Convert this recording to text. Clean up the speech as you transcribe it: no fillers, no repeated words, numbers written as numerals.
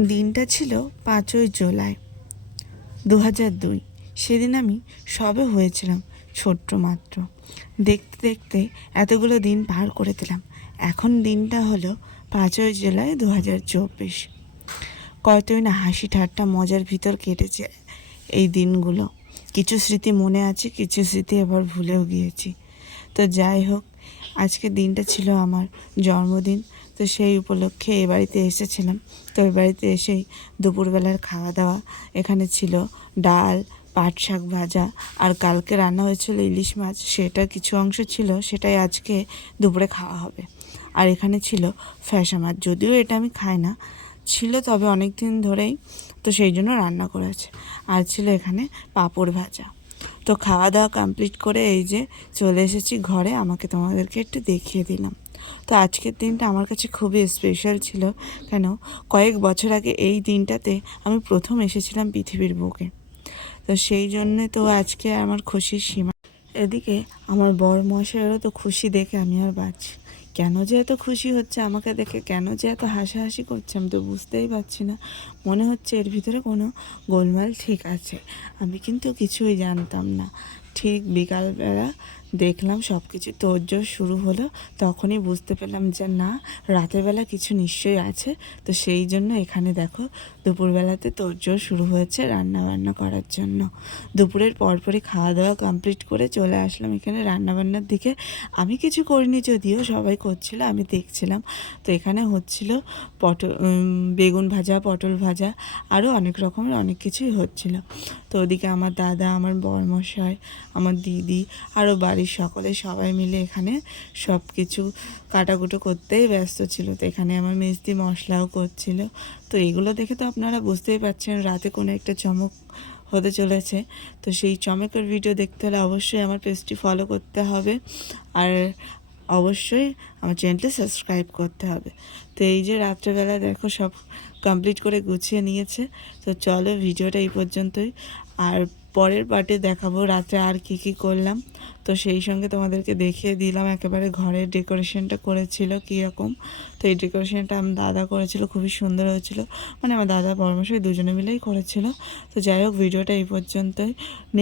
দিনটা ছিল 5ই জুলাই 2002। সেদিন আমি সবে হয়েছিলাম ছোট্ট মাত্র। দেখতে দেখতে এতগুলো দিন পার করে দিলাম। এখন দিনটা হলো 5ই জুলাই 2024। কতই না হাসি ঠাট্টা মজার ভিতর কেটেছে এই দিনগুলো। কিছু স্মৃতি মনে আছে, কিছু স্মৃতি আবার ভুলেও গিয়েছি। তো যাই হোক, আজকের দিনটা ছিল আমার জন্মদিন। তো সেই উপলক্ষে এ বাড়িতে এসেছিলাম। তো এ বাড়িতে এসেই দুপুরবেলার খাওয়া দাওয়া এখানে ছিল ডাল, পাট শাক ভাজা, আর কালকে রান্না হয়েছিল ইলিশ মাছ। সেটার কিছু অংশ ছিল, সেটাই আজকে দুপুরে খাওয়া হবে। আর এখানে ছিল ফ্যাসা মাছ, যদিও এটা আমি খাই না, ছিল তবে অনেক দিন ধরেই, তো সেই জন্য রান্না করেছে। আর ছিল এখানে পাঁপড় ভাজা। তো খাওয়া দাওয়া কমপ্লিট করে এই যে চলে এসেছি ঘরে, আমাকে তোমাদেরকে একটু দেখিয়ে দিলাম। তো আজকের দিনটা আমার কাছে খুবই স্পেশাল ছিল। কেন, কয়েক বছর আগে এই দিনটাতে আমি প্রথম এসেছিলাম পৃথিবীর বুকে। তো সেই জন্যে তো আজকে আমার খুশির সীমা। এদিকে আমার বর মশাইয়েরও তো খুশি দেখে আমি আর বাঁচি। কেন যে এত খুশি হচ্ছে আমাকে দেখে, কেন যে এত হাসাহাসি করছে, আমি তো বুঝতেই পারছি না। মনে হচ্ছে এর ভিতরে কোনো গোলমাল ঠিক আছে। আমি কিন্তু কিছুই জানতাম না। ঠিক বিকালবেলা দেখলাম সব কিছু তোড়জোড় শুরু হলো, তখনই বুঝতে পেলাম যে না, রাতের বেলা কিছু নিশ্চয়ই আছে। তো সেই জন্য এখানে দেখো দুপুরবেলাতে তোড়জোড় শুরু হয়েছে রান্না বান্না করার জন্য। দুপুরের পরপরই খাওয়া দাওয়া কমপ্লিট করে চলে আসলাম এখানে রান্নাবান্নার দিকে। আমি কিছু করিনি, যদিও সবাই করছিল, আমি দেখছিলাম। তো এখানে হচ্ছিল বেগুন ভাজা, পটল ভাজা, আরও অনেক রকমের অনেক কিছুই হচ্ছিল। তো ওদিকে আমার দাদা, আমার বরমশাই, আমার দিদি, আরও বাড়ির সকলে সবাই মিলে এখানে সব কিছু কাটাকুটো করতেই ব্যস্ত ছিল। তো এখানে আমার মিষ্টি মশলাও করছিল। তো এগুলো দেখে তো আপনারা বুঝতেই পারছেন রাতে কোনো একটা চমক হতে চলেছে। তো সেই চমকের ভিডিও দেখতে হলে অবশ্যই আমার পেজটি ফলো করতে হবে, আর অবশ্যই আমার চ্যানেলটি সাবস্ক্রাইব করতে হবে। তো এই যে রাত্রেবেলা দেখো সব কমপ্লিট করে গুছিয়ে নিয়েছে। তো চলো ভিডিওটা এই পর্যন্তই, আর পরের পার্টে দেখাবো রাত্রে আর কি কি করলাম। তো সেই সঙ্গে তোমাদেরকে দেখিয়ে দিলাম একেবারে ঘরের ডেকোরেশনটা করেছিল কীরকম। তো এই ডেকোরেশনটা আমার দাদা করেছিল, খুবই সুন্দর হয়েছিল। মানে আমার দাদা বড়মশাই দুজনে মিলেই করেছিল। তো যাই হোক, ভিডিওটা এই পর্যন্তই।